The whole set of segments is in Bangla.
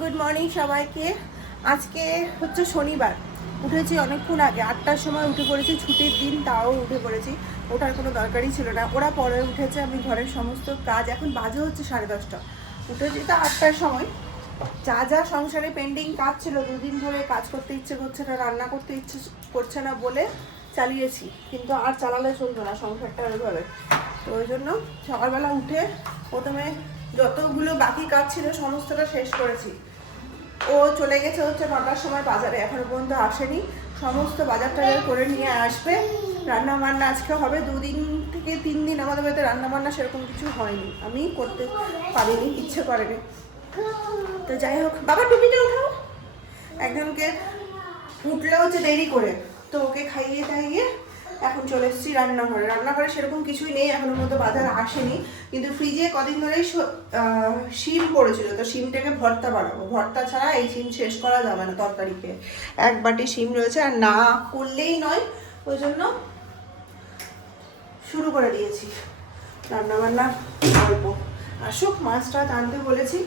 গুড মর্নিং সবাইকে। আজকে হচ্ছে শনিবার, উঠেছি অনেকক্ষণ আগে, 8টার সময় উঠে পড়েছি, ছুটির দিন তাও উঠে পড়েছি। ওঠার কোনো দরকারই ছিল না, ওরা পরে উঠেছে। আমি ঘরের সমস্ত কাজ, এখন বাজে হচ্ছে 10:30, উঠেছি তো 8টার সময়। যা যা সংসারে পেন্ডিং কাজ ছিল, দুদিন ধরে কাজ করতে ইচ্ছে করছে না, রান্না করতে ইচ্ছে করছে না বলে চালিয়েছি, কিন্তু আর চালালে চলবে না সংসারটা ওইভাবে। তো ওই জন্য সকালবেলা উঠে প্রথমে যতগুলো বাকি কাজ ছিল সমস্তটা শেষ করেছি। ও চলে গেছে হচ্ছে 9টার সময় বাজারে, এখনো পর্যন্ত আসেনি। সমস্ত বাজার টাজার করে নিয়ে আসবে। রান্না বান্না আজকে হবে, 2 থেকে 3 দিন আমাদের বাড়িতে রান্না বান্না সেরকম কিছু হয়নি, আমি করতে পারিনি, ইচ্ছে করেনি। তো যাই হোক, বাবা টুপিটা উঠাও। একজনকে উঠলে হচ্ছে দেরি করে, তো ওকে খাইয়ে টাইয়ে এখন চলে এসেছি রান্নাঘরে। রান্নাঘরে সেরকম কিছুই নেই, এখনো মতো বাজার আসেনি, কিন্তু ফ্রিজে কদিন ধরেই শিম পড়েছিল, তো শিমটাকে ভর্তা বানাবো। ভর্তা ছাড়া এই শিম শেষ করা যাবে না তরকারিকে। 1 বাটি শিম রয়েছে, আর না করলেই নয়, ওই জন্য শুরু করে দিয়েছি রান্নাবান্না। অল্প আসুক, মাছটা আনতে বলেছি,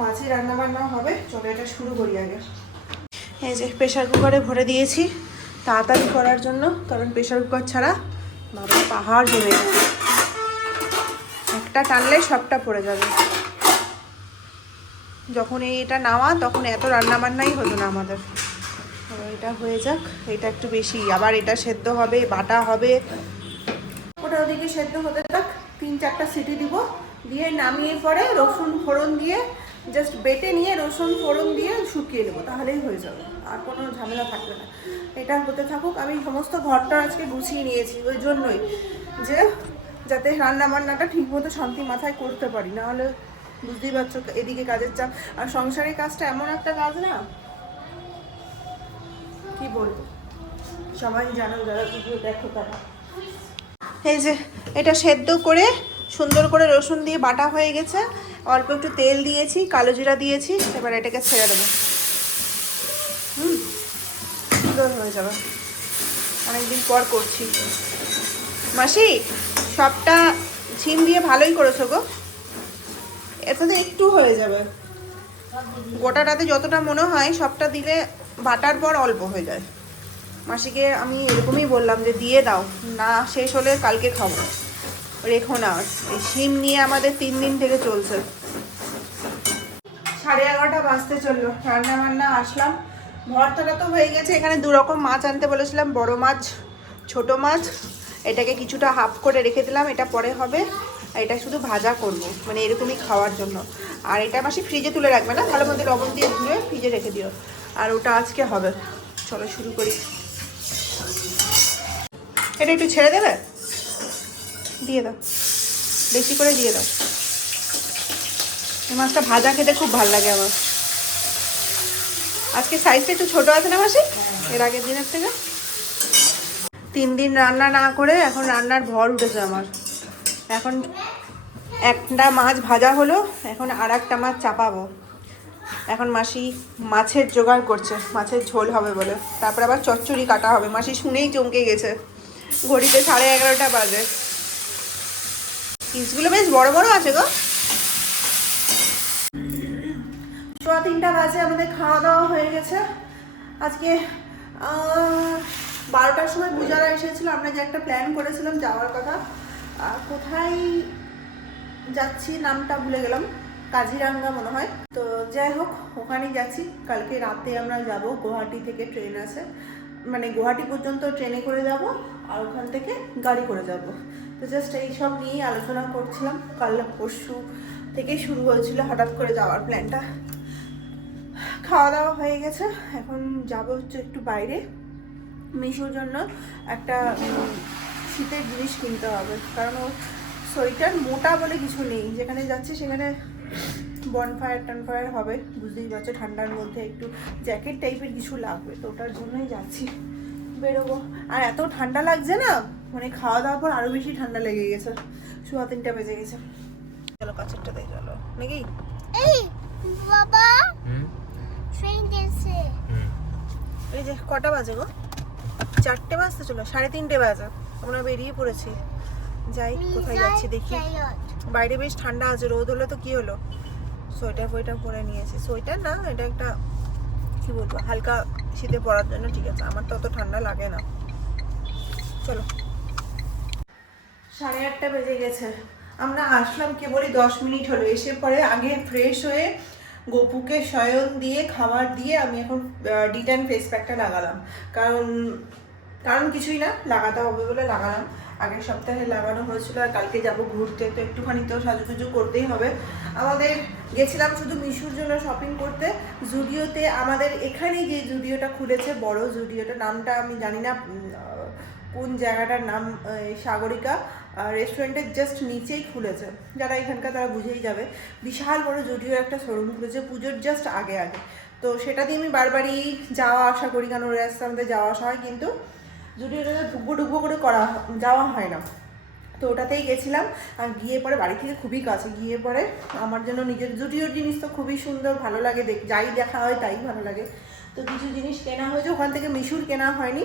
মাছই রান্নাবান্না হবে। চলো এটা শুরু করি আগে। এই যে প্রেশার কুকারে ভরে দিয়েছি তাড়াতাড়ি করার জন্য, কারণ প্রেশার কুকার ছাড়া বাবা পাহাড় জমে যাবে, একটা টানলে সবটা পড়ে যাবে। যখন এটা নামা তখন এত রান্না বান্নাই হতো না আমাদের। এটা হয়ে যাক, এটা একটু বেশি, আবার এটা সেদ্ধ হবে, বাটা হবে। ওটা ওদিকে সেদ্ধ হতে থাক, 3-4টা সিটি দিব, দিয়ে নামিয়ে পরে রসুন ফোড়ন দিয়ে জাস্ট বেটে নিয়ে রসুন ফোড়ন দিয়ে শুকিয়ে নেবো, তাহলেই হয়ে যাবে, আর কোনো ঝামেলা থাকবে না। এটা হতে থাকুক। আমি সমস্ত ঘরটা আজকে গুছিয়ে নিয়েছি ওই জন্যই, যে যাতে রান্না বান্নাটা ঠিকমতো শান্তি মাথায় করতে পারি, নাহলে বুঝতেই পারছো এদিকে কাজের চাপ। আর সংসারের কাজটা এমন একটা কাজ না, কি বলবো, সবাই জানো যারা ভিডিও দেখো তারা। এই যে এটা সেদ্ধ করে সুন্দর করে রসুন দিয়ে বাটা হয়ে গেছে, অল্প একটু তেল দিয়েছি, কালো জিরা দিয়েছি, এবার এটাকে ছেড়ে দেবো। সুন্দর হয়ে যাবে, অনেকদিন পর করছি। মাসি সবটা ঝিম দিয়ে ভালোই করেছো গো, এটাতে একটু হয়ে যাবে। গোটাটাতে যতটা মনে হয় সবটা দিলে বাটার পর অল্প হয়ে যায়। মাসিকে আমি এরকমই বললাম যে দিয়ে দাও, না শেষ হলে কালকে খাবো, রেখো না। এই শিম নিয়ে আমাদের 3 দিন থেকে চলছে। 11:30 বাজতে চললো, রান্না বান্না আসলাম, ভর্তাটা তো হয়ে গেছে। এখানে 2 রকম মাছ আনতে বলেছিলাম, বড় মাছ ছোট মাছ। এটাকে কিছুটা হাফ করে রেখে দিলাম, এটা পরে হবে। এটা শুধু ভাজা করব, মানে এরকমই খাওয়ার জন্য। আর এটা মাসি ফ্রিজে তুলে রাখবে না, ভালো মতো লবণ দিয়ে ধুয়ে ফ্রিজে রেখে দিও। আর ওটা আজকে হবে। চলো শুরু করি। এটা একটু ছেড়ে দেবে, দিয়ে দাও, বেশি করে দিয়ে দাও। এই মাছটা ভাজা খেতে খুব ভালো লাগে আমার। আজকে সাইজটা একটু ছোট আছে না মাসি, এর আগের দিনের থেকে। 3 দিন রান্না না করে এখন রান্নার ভর উঠেছে আমার। এখন একটা মাছ ভাজা হলো, এখন আর একটা মাছ চাপাবো। এখন মাসি মাছের জোগাড় করছে, মাছের ঝোল হবে বলে। তারপর আবার চচ্চড়ি কাটা হবে। মাসি শুনেই চমকে গেছে, ঘড়িতে 11:30 বাজে। পিসগুলো বেশ বড় বড় আছে গো। 3:15 বাজে, আমাদের খাওয়া দাওয়া হয়ে গেছে। আজকে 12টার সময় পূজারা এসেছিল, আমরা যে একটা প্ল্যান করেছিলাম যাওয়ার কথা, কোথায় যাচ্ছি নামটা ভুলে গেলাম, কাজিরাঙ্গা মনে হয়। তো যাই হোক, ওখানেই যাচ্ছি। কালকে রাতে আমরা যাব, গুয়াহাটি থেকে ট্রেন আছে, মানে গুয়াহাটি পর্যন্ত ট্রেনে করে যাব, আর ওখান থেকে গাড়ি করে যাব। তো জাস্ট এইসব নিয়েই আলোচনা করছিলাম। কাল পরশু থেকে শুরু হয়েছিল হঠাৎ করে যাওয়ার প্ল্যানটা। খাওয়া দাওয়া হয়ে গেছে, এখন যাব হচ্ছে একটু বাইরে। মিশুর জন্য একটা শীতের জিনিস কিনতে হবে, কারণ ওর সোয়েটার মোটা বলে কিছু নেই। যেখানে যাচ্ছে সেখানে বনফায়ার টনফায়ার হবে, বুঝতেই পারছো, ঠান্ডার মধ্যে একটু জ্যাকেট টাইপের কিছু লাগবে, তো ওটার জন্যই যাচ্ছি, বেরোবো। আর এত ঠান্ডা লাগছে না, মানে খাওয়া দাওয়ার পর আরও বেশি ঠান্ডা লেগে গেছে। 3:15 বেজে গেছে। চলো কাছেরটা দিয়ে চলো নাকি। এই বাবা ট্রেন গেছে। এই যে কটা বাজে গো, 4টে বাজতে চলো, 3:30 বাজে, আমরা বেরিয়ে পড়েছি। যাই, কোথায় যাচ্ছি দেখি। বাইরে বেশ ঠান্ডা আছে, রোদ হলে তো কি হলো, সোয়েটার ফোয়েটার পরে নিয়েছি, সোয়েটার না, এটা একটা কি বলবো হালকা শীতে পরার জন্য, ঠিক আছে, আমার তো অত ঠান্ডা লাগে না। চলো 8:30 বেজে গেছে, আমরা আসলাম কেবলই 10 মিনিট হলো। এসে পরে আগে ফ্রেশ হয়ে গপুকে শয়ন দিয়ে খাবার দিয়ে আমি এখন ডিটান ফেস প্যাকটা লাগালাম, কারণ কারণ কিছুই না, লাগাতে হবে বলে লাগালাম। আগের সপ্তাহে লাগানো হয়েছিল, আর কালকে যাব ঘুরতে, তো একটুখানি তো সাজুগুজু করতেই হবে আমাদের। গেছিলাম শুধু মিশুর জন্য শপিং করতে জুডিওতে। আমাদের এখানেই যে জুডিওটা খুলেছে, বড় জুডিওটা, নামটা আমি জানি না কোন জায়গাটার নাম, সাগরিকা রেস্টুরেন্টের জাস্ট নিচেই খুলেছে, যারা এখানকার তারা বুঝেই যাবে। বিশাল বড় জুডিও একটা শোরুম খুলেছে পুজোর জাস্ট আগে আগে, তো সেটা দিয়ে আমি বারবারই যাওয়া আসা করি, কারণ ওই রাস্তা আমাদের যাওয়া আসা হয়, কিন্তু জুডিওটা ঢুকবো করে যাওয়া হয় না। তো ওটাতেই গেছিলাম, আর গিয়ে পরে বাড়ি থেকে খুবই কাছে, গিয়ে পরে আমার জন্য নিজের জুডিওর জিনিস তো খুবই সুন্দর, ভালো লাগে, যাই দেখা হয় তাই ভালো লাগে। তো কিছু জিনিস কেনা হয়েছে ওখান থেকে, মিশুর কেনা হয়নি।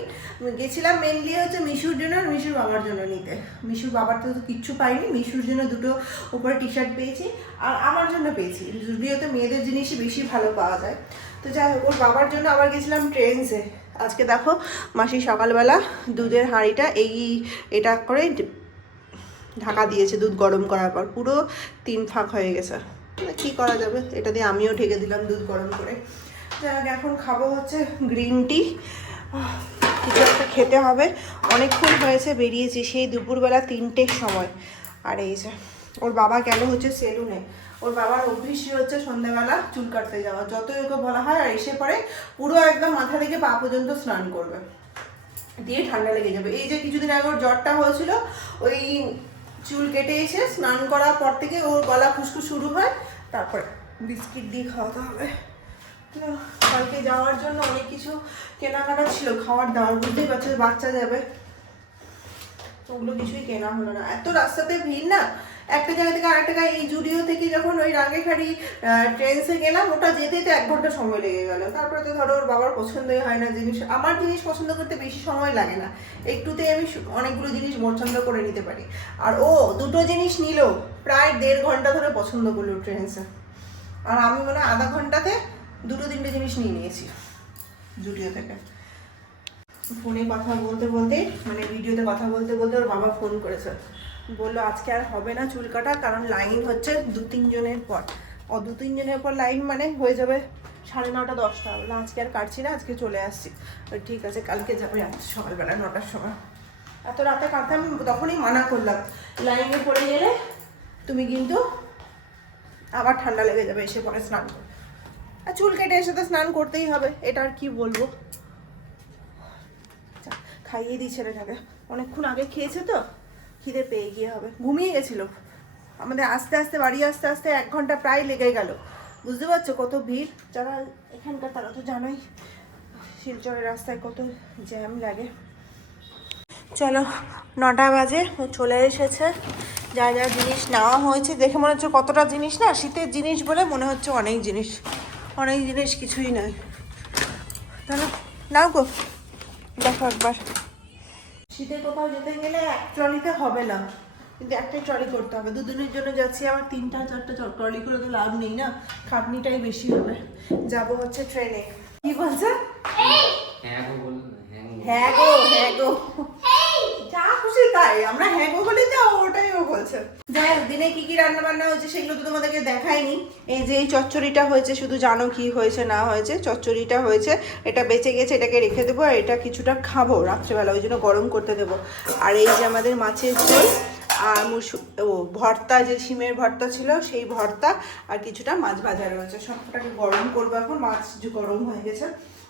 গেছিলাম মেনলি হচ্ছে মিশুর জন্য আর মিশুর বাবার জন্য নিতে। মিশুর বাবার তো কিচ্ছু পাইনি, মিশুর জন্য দুটো উপরে টি শার্ট পেয়েছি, আর আমার জন্য পেয়েছি। জুডিওতে মেয়েদের জিনিসই বেশি ভালো পাওয়া যায়। তো যাই হোক, ওর বাবার জন্য আবার গেছিলাম ট্রেন্ডসে। আজকে দেখো মাসি সকালবেলা দুধের হাঁড়িটা এটা করে ঢাকা দিয়েছে, দুধ গরম করার পর পুরো 3 ফাঁক হয়ে গেছে। কি করা যাবে, এটা দিয়ে আমিও ঢেকে দিলাম দুধ গরম করে। যাক, এখন খাবো হচ্ছে গ্রিন টি, কিছু একটা খেতে হবে। অনেকক্ষণ হয়েছে বেরিয়েছি, সেই দুপুরবেলা 3টের সময়। আর এই যে ওর বাবা গেল হচ্ছে সেলুনে। ওর বাবার অভ্যেসই হচ্ছে সন্ধ্যাবেলা চুল কাটতে যাওয়া, যতই ওকে বলা হয়, আর এসে পরে পুরো একদম মাথা থেকে পা পর্যন্ত স্নান করবে, দিয়ে ঠান্ডা লেগে যাবে। এই যে কিছুদিন আগে ওর জ্বরটা হয়েছিল, ওই চুল কেটে এসে স্নান করার পর থেকে ওর গলা খুশখুশ শুরু হয়, তারপরে বিস্কিট দিয়ে খাওয়াতে হবে। কালকে যাওয়ার জন্য অনেক কিছু কেনাকাটা ছিল, খাওয়ার দাওয়ার, বুঝতেই পারছো বাচ্চা যাবে, ওগুলো কিছুই কেনা হলো না। এত রাস্তাতে ভিড় না, একটা জায়গা থেকে আরেকটা জায়গায়। এই জুডিও থেকে যখন ওই রাঙেখাড়ি ট্রেন্সে গেলাম, ওটা যেতে 1 ঘন্টা সময় লেগে গেল। তারপরে তো ধরো ওর বাবার পছন্দই হয় না জিনিস, আমার জিনিস পছন্দ করতে বেশি সময় লাগে না, একটুতেই আমি অনেকগুলো জিনিস পছন্দ করে নিতে পারি। আর ও দুটো জিনিস নিল, প্রায় 1.5 ঘন্টা ধরে পছন্দ করলো ট্রেন্সে, আর আমি মনে হয় আধা ঘন্টাতে 2-3টে জিনিস নিয়ে নিয়েছি জুডিও থেকে। ফোনে কথা বলতে বলতে, মানে ভিডিওতে কথা বলতে বলতে ওর বাবা ফোন করেছে, বললো আজকে আর হবে না চুল কাটা, কারণ লাইন হচ্ছে 2-3 জনের পর। 2-3 জনের পর লাইন মানে হয়ে যাবে 9:30-10টা। বললো আজকে আর কাটছি না, আজকে চলে আসছি। ঠিক আছে, কালকে যাবে সকালবেলা 9টার সময়। এত রাতে কাটতে আমি তখনই মানা করলাম, লাইনে পড়ে গেলে তুমি কিন্তু আবার ঠান্ডা লেগে যাবে, এসে পরে স্নান করো। আর চুল কেটে এসে তো স্নান করতেই হবে, এটা আর কি বলবো। খাইয়ে দিই ছেলেটাকে, অনেকক্ষণ আগে খেয়েছে তো, খিদে পেয়ে গিয়ে হবে। ঘুমিয়ে গেছিলো, আমাদের আস্তে আস্তে বাড়ি আসতে আসতে 1 ঘন্টা প্রায় লেগে গেল। বুঝতে পারছো কত ভিড়, যারা এখানকার তারা তো জানোই শিলচরের রাস্তায় কত জ্যাম লাগে। চলো 9টা বাজে, ও চলে এসেছে। যা যা জিনিস নেওয়া হয়েছে দেখে মনে হচ্ছে কতটা জিনিস না, শীতের জিনিস বলে মনে হচ্ছে অনেক জিনিস, অনেক জিনিস কিছুই নয়। তাহলে নাও গো, দেখো একবার। শীতে কোথাও যেতে গেলে 1 ট্রলিতে হবে না, কিন্তু একটাই ট্রলি করতে হবে। 2 দিনের জন্য যাচ্ছি, আবার 3-4টা ট্রলি করে তো লাভ নেই না, খাটনিটাই বেশি হবে। যাবো হচ্ছে ট্রেনে। কি বলছে? হ্যাঁ গো যা খুশি তাই, আমরা হ্যাঁ গো বলি তো, ওটাই ও বলছে। যাই হোক, দিনে কি কি রান্না বান্না হয়েছে সেগুলো তো তোমাদেরকে দেখাইনি। এই যে এই চচ্চড়িটা হয়েছে, শুধু জানো কি হয়েছে না হয়েছে। চচ্চড়িটা হয়েছে, এটা বেঁচে গেছে, এটাকে রেখে দেবো, আর এটা কিছুটা খাবো রাত্রেবেলা, ওই জন্য গরম করতে দেবো। আর এই যে আমাদের মাছের ঝোল, আর ভর্তা, যে শিমের ভর্তা ছিল সেই ভর্তা, আর কিছুটা মাছ ভাজা রয়েছে। সবটাকে গরম করবো এখন, মাছ গরম হয়ে গেছে।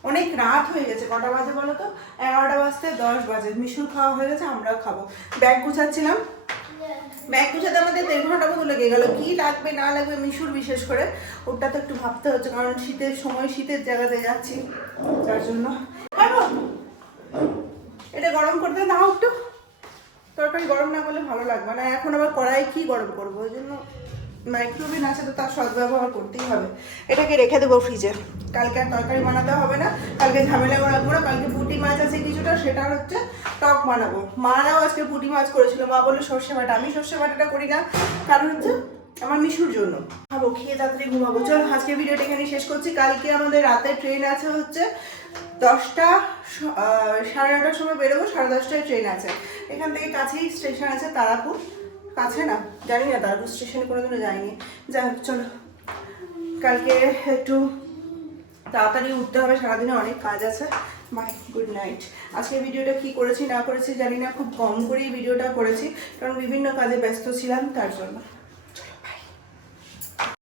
অনেক রাত হয়ে গেছে, কটা বাজে বলো তো? 11টা বাজতে 10 বাজে। মিশুর খাওয়া হয়ে গেছে, আমরাও খাবো। ব্যাগ গুছাচ্ছিলাম, ব্যাগ গুছাতে আমাদের 1.5 ঘন্টা মতো লেগে গেল। কি লাগবে না লাগবে মিশুর বিশেষ করে, ওটা তো একটু ভাবতে হচ্ছে, কারণ শীতের সময় শীতের জায়গাতে যাচ্ছি, তার জন্য। এটা গরম করতে দাও একটু, তরকারি গরম না করলে ভালো লাগবে না। এখন আবার কড়াই কি গরম করবো, ওই জন্য মাইক্রোওভেন আছে তো তার সদ্ব্যবহার করতেই হবে। এটাকে রেখে দেবো ফ্রিজে, কালকে আর তরকারি বানাতে হবে না, কালকে ঝামেলা বানাবো না। কালকে পুঁটি মাছ আছে কিছুটা, সেটা হচ্ছে টক বানাবো। মারাও আজকে পুঁটি মাছ করেছিল, মা বললো সর্ষে বাটা। আমি সর্ষে বাটাটা করি না, কারণ হচ্ছে আমার মিশুর জন্য। ঘুমাবো, খেয়ে তাড়াতাড়ি ঘুমাবো। চলো আজকে ভিডিওটা এখানে শেষ করছি। কালকে আমাদের রাতে ট্রেন আছে হচ্ছে 10টা, 9:30টার সময় বেরোবো, 10:30টায় ট্রেন আছে। এখান থেকে কাছেই স্টেশন আছে তারাপুর, কাছে না জানি না, তারাপুর স্টেশনে কোনোদিনও যাইনি। যাই হোক চলো, কালকে একটু তাড়াতাড়ি উঠতে হবে, সারাদিনে অনেক কাজ আছে। Bye, good night. আজকে ভিডিওটা কি করেছি না করেছি জানি না, খুব কম করেই ভিডিওটা করেছি কারণ বিভিন্ন কাজে ব্যস্ত ছিলাম তার জন্য।